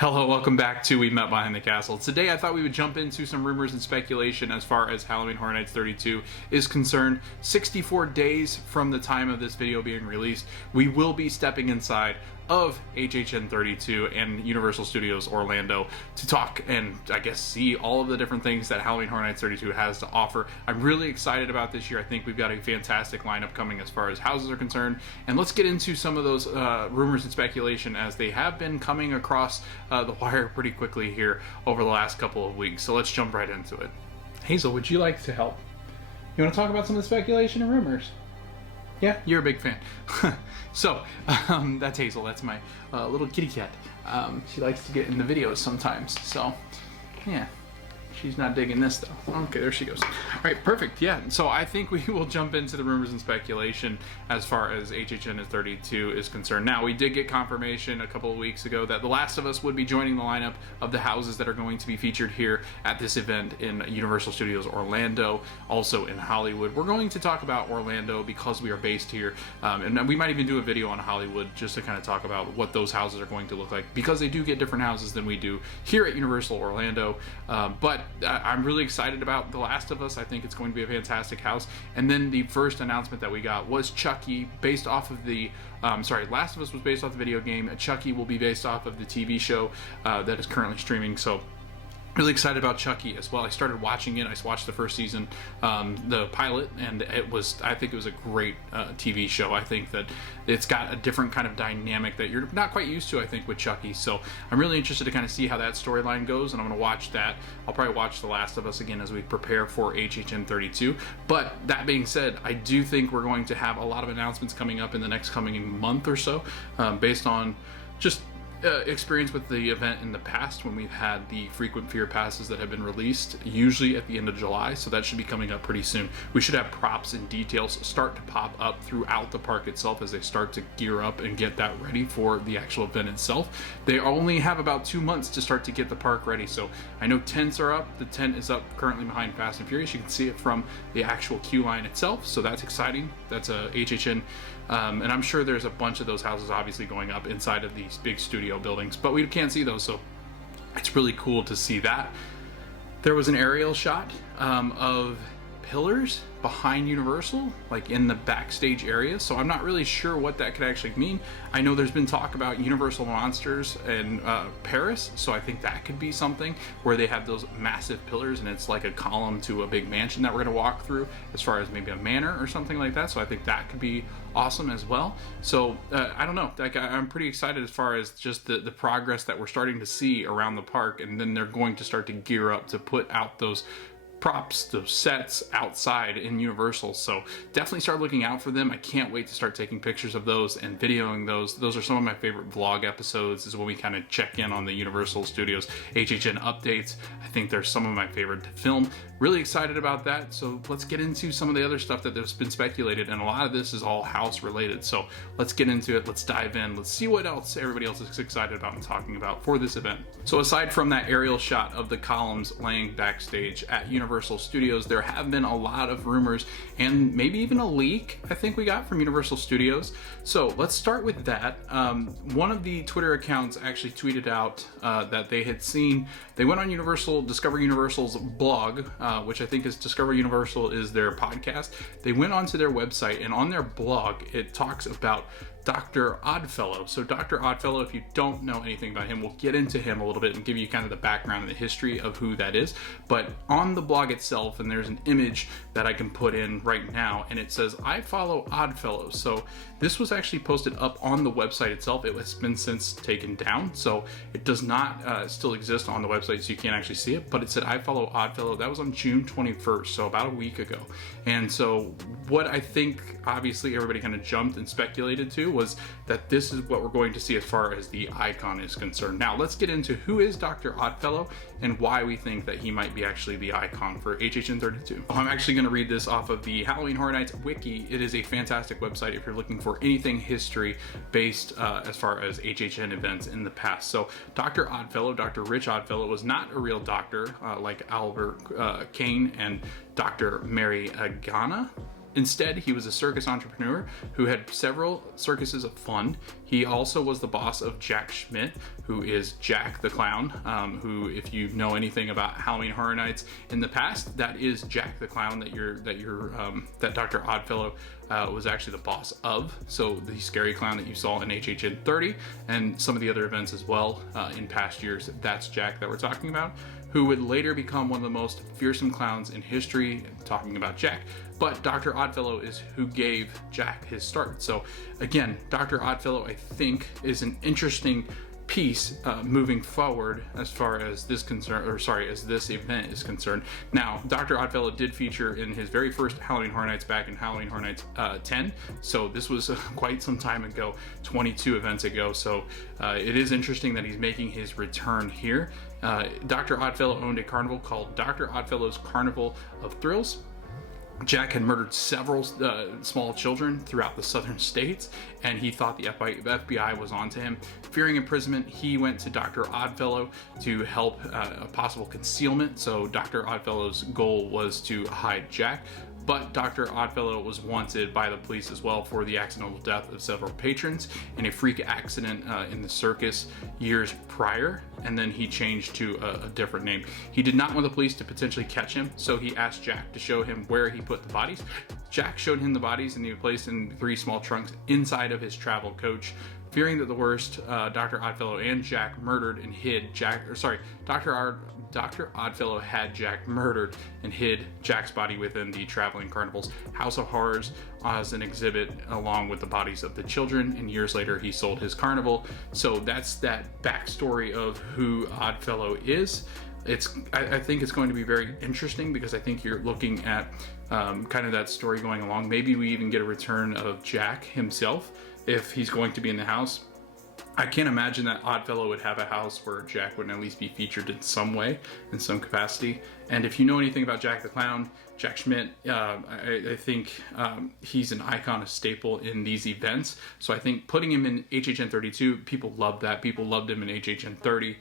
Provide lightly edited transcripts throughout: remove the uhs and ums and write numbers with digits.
Hello, welcome back to We Met Behind the Castle. Today I thought we would jump into some rumors and speculation as far as Halloween Horror Nights 32 is concerned. 64 days from the time of this video being released, we will be stepping inside of HHN 32 and Universal Studios Orlando to talk and I guess see all of the different things that Halloween Horror Nights 32 has to offer. I'm really excited about this year. I think we've got a fantastic lineup coming as far as houses are concerned, and let's get into some of those rumors and speculation as they have been coming across the wire pretty quickly here over the last couple of weeks. So let's jump right into it. Hazel, would you like to help? You want to talk about some of the speculation and rumors? Yeah, you're a big fan. So, that's Hazel. That's my little kitty cat. She likes to get in the videos sometimes. So, yeah. She's not digging this though. Okay, there she goes. All right, perfect. Yeah, so I think we will jump into the rumors and speculation as far as HHN 32 is concerned. Now, we did get confirmation a couple of weeks ago that The Last of Us would be joining the lineup of the houses that are going to be featured here at this event in Universal Studios Orlando, also in Hollywood. We're going to talk about Orlando because we are based here, and we might even do a video on Hollywood just to kind of talk about what those houses are going to look like, because they do get different houses than we do here at Universal Orlando. But I'm really excited about The Last of Us. I think it's going to be a fantastic house. And then the first announcement that we got was Chucky, based off of the Last of Us was based off the video game. Chucky will be based off of the TV show that is currently streaming. So really excited about Chucky as well. I started watching it. I watched the first season, the pilot, and I think it was a great TV show. I think that it's got a different kind of dynamic that you're not quite used to, I think, with Chucky. So I'm really interested to kind of see how that storyline goes, and I'm going to watch that. I'll probably watch The Last of Us again as we prepare for HHN 32. But that being said, I do think we're going to have a lot of announcements coming up in the next coming month or so, based on just experience with the event in the past when we've had the frequent fear passes that have been released, usually at the end of July. So that should be coming up pretty soon. We should have props and details start to pop up throughout the park itself as they start to gear up and get that ready for the actual event itself. They only have about 2 months to start to get the park ready. So I know tents are up. The tent is up currently behind Fast and Furious. You can see it from the actual queue line itself. So that's exciting. That's a HHN. And I'm sure there's a bunch of those houses obviously going up inside of these big studio buildings, but we can't see those, so it's really cool to see that. There was an aerial shot of pillars behind Universal, like in the backstage area, so I'm not really sure what that could actually mean. I know there's been talk about Universal Monsters in Paris, so I think that could be something where they have those massive pillars and it's like a column to a big mansion that we're going to walk through, as far as maybe a manor or something like that. So I think that could be awesome as well. So I don't know, like I'm pretty excited as far as just the progress that we're starting to see around the park, and then they're going to start to gear up to put out those props, those sets outside in Universal. So definitely start looking out for them. I can't wait to start taking pictures of those and videoing those. Those are some of my favorite vlog episodes, is when we kind of check in on the Universal Studios HHN updates. I think they're some of my favorite to film. Really excited about that. So let's get into some of the other stuff that has been speculated, and a lot of this is all house related. So let's get into it. Let's dive in. Let's see what else everybody else is excited about and talking about for this event. So aside from that aerial shot of the columns laying backstage at Universal Studios, there have been a lot of rumors and maybe even a leak I think we got from Universal Studios. So let's start with that. One of the Twitter accounts actually tweeted out that they had seen, they went on Discover Universal's blog, which I think is Discover Universal is their podcast. They went onto their website, and on their blog it talks about Dr. OddFellow. So Dr. OddFellow, if you don't know anything about him, we'll get into him a little bit and give you kind of the background and the history of who that is. But on the blog itself, and there's an image that I can put in right now, and it says, "I follow OddFellow." So this was actually posted up on the website itself. It has been since taken down, so it does not still exist on the website, so you can't actually see it. But it said, "I follow OddFellow." That was on June 21st, so about a week ago. And so what I think obviously everybody kind of jumped and speculated to was that this is what we're going to see as far as the icon is concerned. Now let's get into who is Dr. OddFellow and why we think that he might be actually the icon for HHN 32. I'm actually going to read this off of the Halloween Horror Nights wiki. It is a fantastic website if you're looking for anything history based as far as HHN events in the past. So Dr. OddFellow, Dr. Rich OddFellow, was not a real doctor like Albert Kane and Dr. Mary Agana. Instead, he was a circus entrepreneur who had several circuses of fun. He also was the boss of Jack Schmidt, who is Jack the Clown, who, if you know anything about Halloween Horror Nights in the past, that is Jack the Clown that Dr. Oddfellow was actually the boss of. So the scary clown that you saw in HHN 30 and some of the other events as well in past years, that's Jack that we're talking about, who would later become one of the most fearsome clowns in history, talking about Jack. But Dr. Oddfellow is who gave Jack his start. So again, Dr. Oddfellow, I think, is an interesting piece moving forward as far as this as this event is concerned. Now, Dr. Oddfellow did feature in his very first Halloween Horror Nights back in Halloween Horror Nights 10, so this was quite some time ago, 22 events ago. So it is interesting that he's making his return here. Dr. Oddfellow owned a carnival called Dr. Oddfellow's Carnival of Thrills. Jack had murdered several small children throughout the southern states, and he thought the FBI was onto him. Fearing imprisonment, he went to Dr. Oddfellow to help a possible concealment. So Dr. Oddfellow's goal was to hide Jack, but Dr. Oddfellow was wanted by the police as well for the accidental death of several patrons in a freak accident in the circus years prior, and then he changed to a different name. He did not want the police to potentially catch him, so he asked Jack to show him where he put the bodies. Jack showed him the bodies, and they were placed in 3 small trunks inside of his travel coach. Fearing that the worst, Dr. Oddfellow and Jack murdered and hid Dr. Oddfellow had Jack murdered and hid Jack's body within the Traveling Carnival's House of Horrors as an exhibit along with the bodies of the children, and years later he sold his carnival. So that's that backstory of who Oddfellow is. I think it's going to be very interesting because I think you're looking at kind of that story going along. Maybe we even get a return of Jack himself if he's going to be in the house. I can't imagine that Oddfellow would have a house where Jack wouldn't at least be featured in some way, in some capacity. And if you know anything about Jack the Clown, Jack Schmidt, I think he's an icon, a staple in these events. So I think putting him in HHN 32, people love that. People loved him in HHN 30.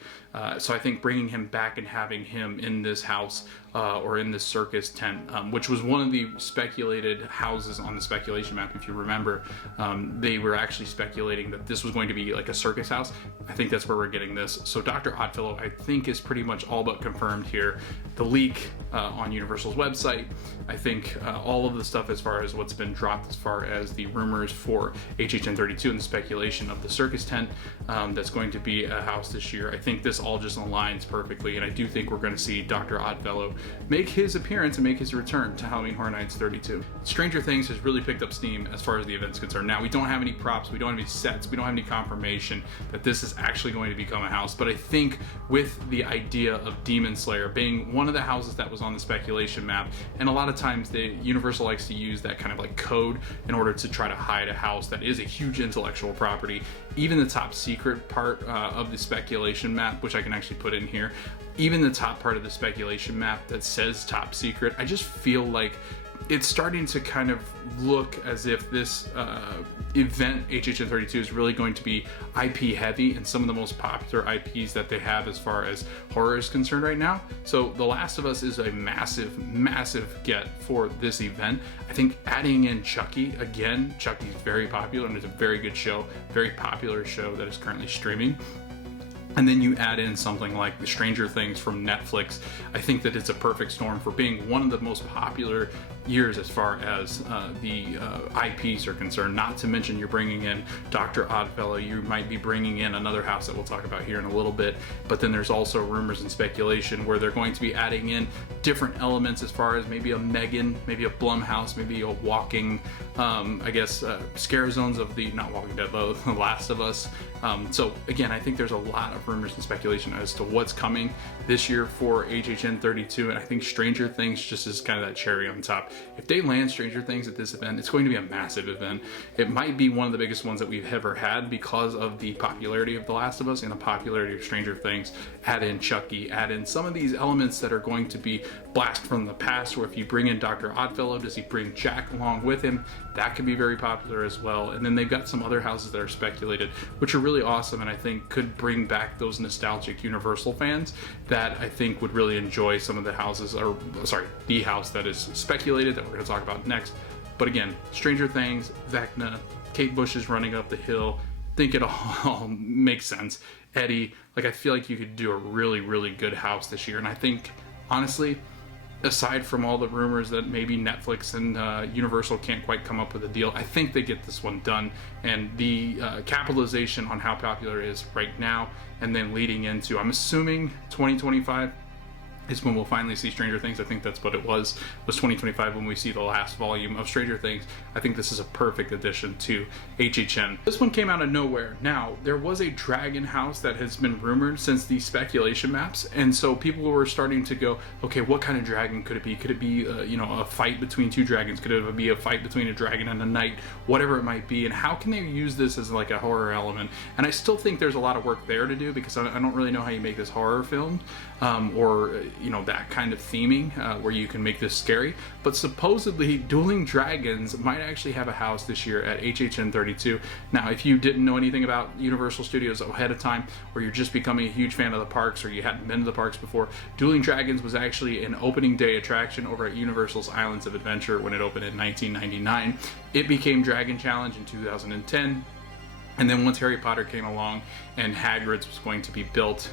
So I think bringing him back and having him in this house or in this circus tent, which was one of the speculated houses on the speculation map, if you remember, they were actually speculating that this was going to be like a circus house. I think that's where we're getting this. So Dr. Oddfellow, I think, is pretty much all but confirmed here. The leak on Universal's website, I think all of the stuff as far as what's been dropped as far as the rumors for HHN 32 and the speculation of the circus tent that's going to be a house this year, I think this all just aligns perfectly, and I do think we're going to see Dr. Oddfellow make his appearance and make his return to Halloween Horror Nights 32. Stranger Things has really picked up steam as far as the event's concerned. Now, we don't have any props, we don't have any sets, we don't have any confirmation that this is actually going to become a house, but I think with the idea of Demon Slayer being one of the houses that was on the speculation map, and a lot of times the Universal likes to use that kind of like code in order to try to hide a house that is a huge intellectual property. Even the top secret part of the speculation map, which I can actually put in here, even the top part of the speculation map that says top secret, I just feel like it's starting to kind of look as if this event, HHN 32, is really going to be IP heavy and some of the most popular IPs that they have as far as horror is concerned right now. So The Last of Us is a massive get for this event. I think adding in Chucky, again, Chucky's very popular and it's a very good show, very popular show that is currently streaming. And then you add in something like the Stranger Things from Netflix. I think that it's a perfect storm for being one of the most popular years as far as the IPs are concerned. Not to mention you're bringing in Dr. Oddfellow. You might be bringing in another house that we'll talk about here in a little bit. But then there's also rumors and speculation where they're going to be adding in different elements as far as maybe a Megan, maybe a Blumhouse, maybe a walking, scare zones of the, not Walking Dead, but The Last of Us. So again, I think there's a lot of rumors and speculation as to what's coming this year for HHN 32, and I think Stranger Things just is kind of that cherry on top. If they land Stranger Things at this event, it's going to be a massive event. It might be one of the biggest ones that we've ever had because of the popularity of The Last of Us and the popularity of Stranger Things. Add in Chucky, add in some of these elements that are going to be blast from the past, or if you bring in Dr. Oddfellow, does he bring Jack along with him? That could be very popular as well. And then they've got some other houses that are speculated, which are really awesome, and I think could bring back those nostalgic Universal fans that I think would really enjoy some of the houses, or sorry, the house that is speculated that we're going to talk about next. But again, Stranger Things, Vecna, Kate Bush is running up the hill. think it all makes sense. Eddie, like, I feel like you could do a really, really good house this year. And I think, honestly, aside from all the rumors that maybe Netflix and Universal can't quite come up with a deal, I think they get this one done. And the capitalization on how popular it is right now, and then leading into, I'm assuming 2025 is when we'll finally see Stranger Things. I think that's what it was 2025 when we see the last volume of Stranger Things. I think this is a perfect addition to HHN. This one came out of nowhere. Now, there was a dragon house that has been rumored since the speculation maps, and so people were starting to go, okay, what kind of dragon could it be? Could it be a fight between two dragons? Could it be a fight between a dragon and a knight? Whatever it might be, and how can they use this as like a horror element? And I still think there's a lot of work there to do, because I don't really know how you make this horror film, or that kind of theming where you can make this scary. But supposedly Dueling Dragons might actually have a house this year at HHN 32. Now, if you didn't know anything about Universal Studios ahead of time, or you're just becoming a huge fan of the parks, or you hadn't been to the parks before, Dueling Dragons was actually an opening day attraction over at Universal's Islands of Adventure when it opened in 1999. It became Dragon Challenge in 2010. And then once Harry Potter came along and Hagrid's was going to be built,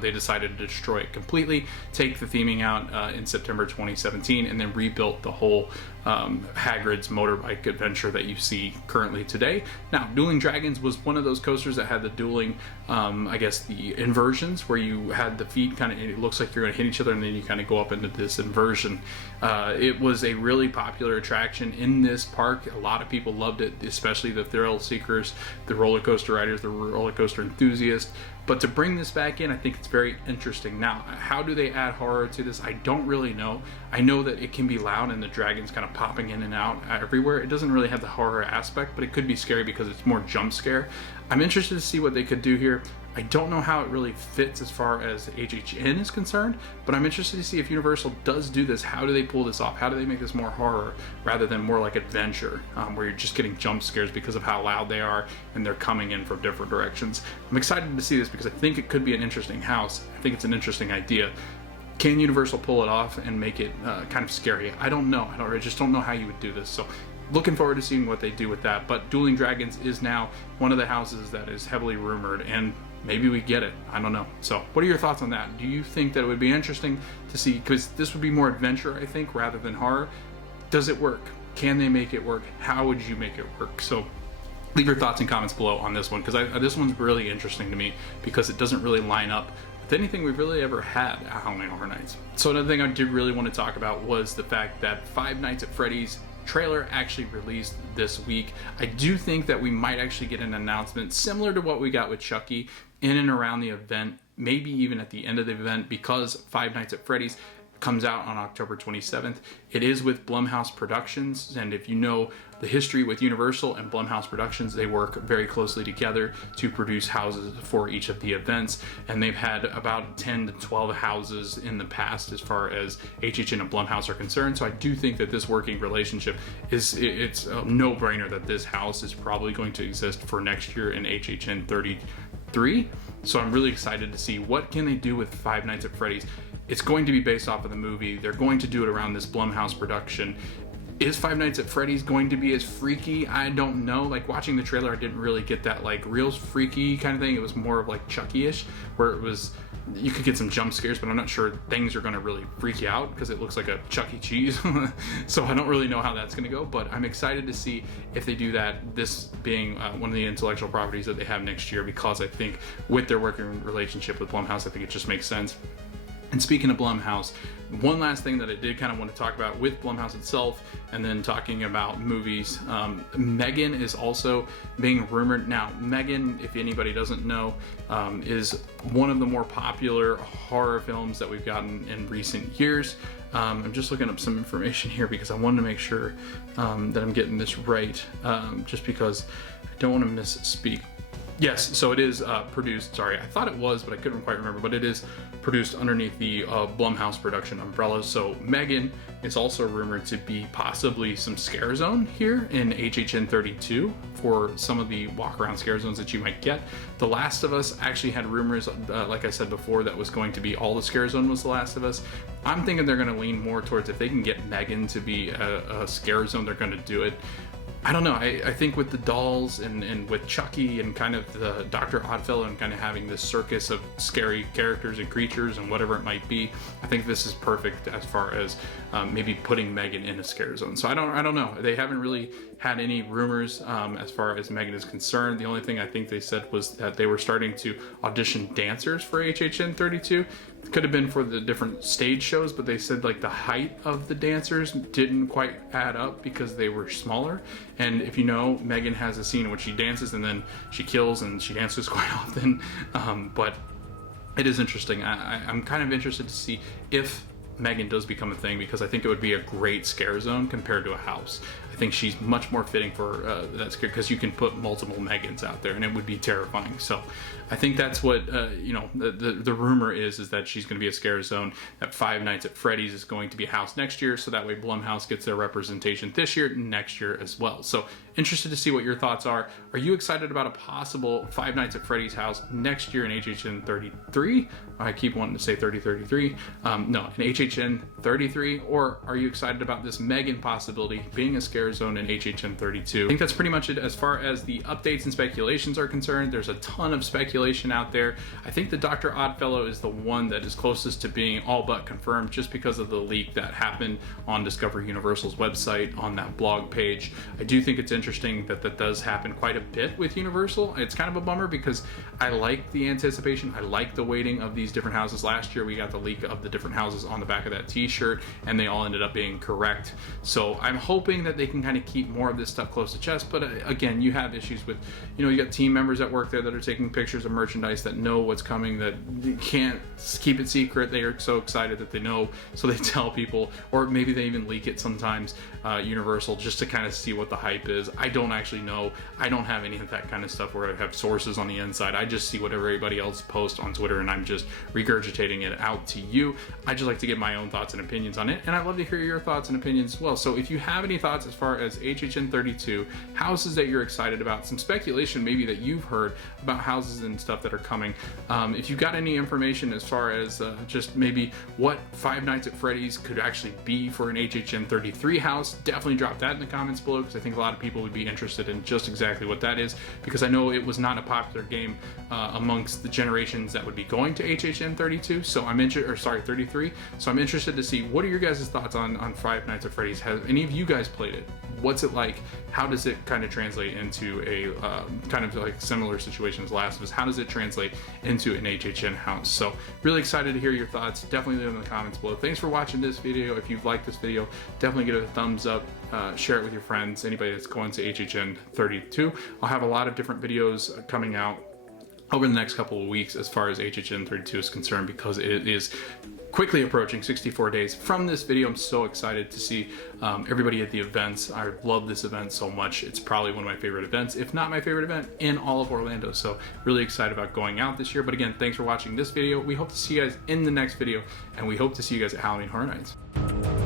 they decided to destroy it completely, take the theming out in September 2017, and then rebuilt the whole Hagrid's motorbike adventure that you see currently today. Now, Dueling Dragons was one of those coasters that had the dueling, I guess, the inversions, where you had the feet kind of, it looks like you're going to hit each other, and then you kind of go up into this inversion. It was a really popular attraction in this park. A lot of people loved it, especially the thrill seekers, the roller coaster riders, the roller coaster enthusiasts. But to bring this back in, I think it's very interesting. Now, how do they add horror to this? I don't really know. I know that it can be loud and the dragons kind of popping in and out everywhere. It doesn't really have the horror aspect, but it could be scary because it's more jump scare. I'm interested to see what they could do here. I don't know how it really fits as far as HHN is concerned, but I'm interested to see if Universal does do this. How do they pull this off? How do they make this more horror rather than more like adventure, where you're just getting jump scares because of how loud they are and they're coming in from different directions? I'm excited to see this because I think it could be an interesting house. I think it's an interesting idea. Can Universal pull it off and make it kind of scary? I don't know. I just don't know how you would do this. So looking forward to seeing what they do with that. But Dueling Dragons is now one of the houses that is heavily rumored, and maybe we get it. I don't know. So what are your thoughts on that? Do you think that it would be interesting to see, because this would be more adventure, I think, rather than horror? Does it work? Can they make it work? How would you make it work? So leave your thoughts and comments below on this one, because this one's really interesting to me because it doesn't really line up with anything we've really ever had at Halloween Horror Nights. So another thing I did really want to talk about was the fact that Five Nights at Freddy's trailer actually released this week. I do think that we might actually get an announcement similar to what we got with Chucky in and around the event, maybe even at the end of the event, because Five Nights at Freddy's comes out on October 27th. It is with Blumhouse Productions, and if you know the history with Universal and Blumhouse Productions, they work very closely together to produce houses for each of the events, and they've had about 10 to 12 houses in the past as far as HHN and Blumhouse are concerned. So I do think that this working relationship it's a no-brainer that this house is probably going to exist for next year in HHN 33. So I'm really excited to see what can they do with Five Nights at Freddy's. It's going to be based off of the movie. They're going to do it around this Blumhouse production. Is Five Nights at Freddy's going to be as freaky? I don't know. Like, watching the trailer, I didn't really get that like real freaky kind of thing. It was more of like Chucky-ish, where it was, you could get some jump scares, but I'm not sure things are going to really freak you out because it looks like a Chuck E. Cheese. So I don't really know how that's going to go, but I'm excited to see if they do that, this being one of the intellectual properties that they have next year, because I think with their working relationship with Blumhouse, I think it just makes sense. And speaking of Blumhouse, one last thing that I did kind of want to talk about with Blumhouse itself, and then talking about movies, Megan is also being rumored. Now, Megan, if anybody doesn't know, is one of the more popular horror films that we've gotten in recent years. I'm just looking up some information here because I wanted to make sure that I'm getting this right, just because I don't want to misspeak. Yes, so it is produced, sorry, I thought it was, but I couldn't quite remember, but it is produced underneath the Blumhouse production umbrella. So Megan is also rumored to be possibly some scare zone here in HHN 32 for some of the walk-around scare zones that you might get. The Last of Us actually had rumors, like I said before, that was going to be all the scare zone was The Last of Us. I'm thinking they're going to lean more towards, if they can get Megan to be a scare zone, they're going to do it. I don't know. I think with the dolls and with Chucky and kind of the Dr. Oddfellow and kind of having this circus of scary characters and creatures and whatever it might be, I think this is perfect as far as maybe putting Megan in a scare zone. So I don't know. They haven't really had any rumors as far as Megan is concerned. The only thing I think they said was that they were starting to audition dancers for HHN 32. It could have been for the different stage shows, but they said like the height of the dancers didn't quite add up because they were smaller. And if you know, Megan has a scene in which she dances and then she kills, and she dances quite often. But it is interesting. I'm kind of interested to see if Megan does become a thing, because I think it would be a great scare zone compared to a house. I think she's much more fitting for that scare, because you can put multiple Megans out there and it would be terrifying. So I think that's what you know, the rumor is that she's going to be a scare zone, that Five Nights at Freddy's is going to be a house next year, so that way Blumhouse gets their representation this year and next year as well. So interested to see what your thoughts are. Are you excited about a possible Five Nights at Freddy's house next year in HHN 33? I keep wanting to say 3033. No, in HHN 33. Or are you excited about this Megan possibility being a scare zone in HHN 32? I think that's pretty much it as far as the updates and speculations are concerned. There's a ton of speculation out there. I think the Dr. Oddfellow is the one that is closest to being all but confirmed, just because of the leak that happened on Discovery Universal's website on that blog page. I do think it's interesting that that does happen quite a bit with Universal. It's kind of a bummer, because I like the anticipation. I like the waiting of these different houses. Last year we got the leak of the different houses on the back of that t-shirt, and they all ended up being correct. So I'm hoping that they can kind of keep more of this stuff close to chest. But again, you have issues with, you know, you got team members that work there that are taking pictures of merchandise that know what's coming, that you can't keep it secret. They are so excited that they know, so they tell people, or maybe they even leak it sometimes, Universal, just to kind of see what the hype is. I don't actually know. I don't have any of that kind of stuff where I have sources on the inside. I just see what everybody else posts on Twitter, and I'm just regurgitating it out to you. I just like to get my own thoughts and opinions on it, and I'd love to hear your thoughts and opinions as well. So if you have any thoughts as far as HHN 32, houses that you're excited about, some speculation maybe that you've heard about houses and stuff that are coming, if you've got any information as far as just maybe what Five Nights at Freddy's could actually be for an HHN 33 house, definitely drop that in the comments below, because I think a lot of people would be interested in just exactly what that is, because I know it was not a popular game amongst the generations that would be going to HHN 32. So I'm interested, or sorry, 33. So I'm interested to see, what are your guys' thoughts on Five Nights at Freddy's? Have any of you guys played it? What's it like? How does it kind of translate into a kind of like similar situation as Last of Us? How does it translate into an HHN house? So really excited to hear your thoughts. Definitely leave them in the comments below. Thanks for watching this video. If you've liked this video, definitely give it a thumbs up. Share it with your friends, anybody that's going to HHN 32. I'll have a lot of different videos coming out over the next couple of weeks as far as HHN 32 is concerned, because it is quickly approaching 64 days from this video. I'm so excited to see everybody at the events. I love this event so much. It's probably one of my favorite events, if not my favorite event in all of Orlando. So really excited about going out this year. But again, thanks for watching this video. We hope to see you guys in the next video, and we hope to see you guys at Halloween Horror Nights.